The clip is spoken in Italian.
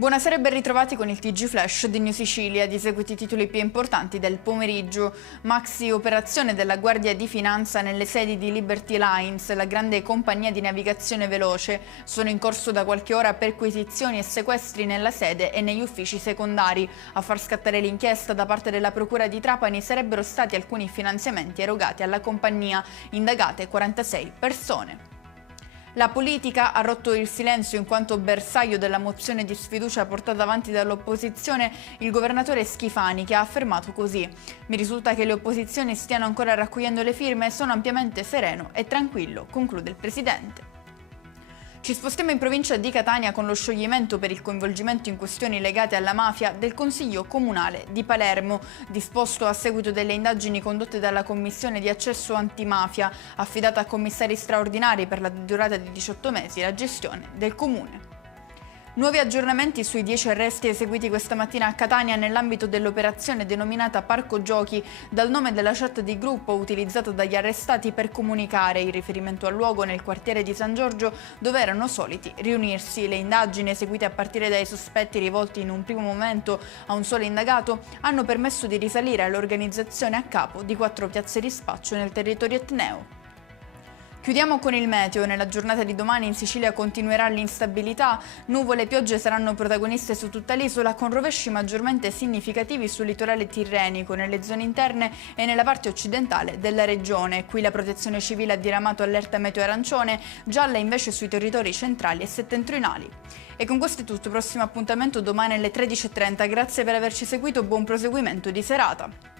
Buonasera e ben ritrovati con il TG Flash di New Sicilia, di seguiti i titoli più importanti del pomeriggio. Maxi operazione della Guardia di Finanza nelle sedi di Liberty Lines, la grande compagnia di navigazione veloce. Sono in corso da qualche ora perquisizioni e sequestri nella sede e negli uffici secondari. A far scattare l'inchiesta da parte della Procura di Trapani sarebbero stati alcuni finanziamenti erogati alla compagnia, indagate 46 persone. La politica ha rotto il silenzio in quanto bersaglio della mozione di sfiducia portata avanti dall'opposizione il governatore Schifani, che ha affermato così: "Mi risulta che le opposizioni stiano ancora raccogliendo le firme e sono ampiamente sereno e tranquillo", conclude il presidente. Ci spostiamo in provincia di Catania con lo scioglimento per il coinvolgimento in questioni legate alla mafia del Consiglio Comunale di Palermo, disposto a seguito delle indagini condotte dalla Commissione di accesso antimafia, affidata a commissari straordinari per la durata di 18 mesi la gestione del comune. Nuovi aggiornamenti sui 10 arresti eseguiti questa mattina a Catania nell'ambito dell'operazione denominata Parco Giochi, dal nome della chat di gruppo utilizzata dagli arrestati per comunicare in riferimento al luogo nel quartiere di San Giorgio dove erano soliti riunirsi. Le indagini, eseguite a partire dai sospetti rivolti in un primo momento a un solo indagato, hanno permesso di risalire all'organizzazione a capo di 4 piazze di spaccio nel territorio etneo. Chiudiamo con il meteo. Nella giornata di domani in Sicilia continuerà l'instabilità, nuvole e piogge saranno protagoniste su tutta l'isola, con rovesci maggiormente significativi sul litorale tirrenico, nelle zone interne e nella parte occidentale della regione. Qui la Protezione Civile ha diramato allerta meteo arancione, gialla invece sui territori centrali e settentrionali. E con questo è tutto, prossimo appuntamento domani alle 13:30. Grazie per averci seguito, buon proseguimento di serata.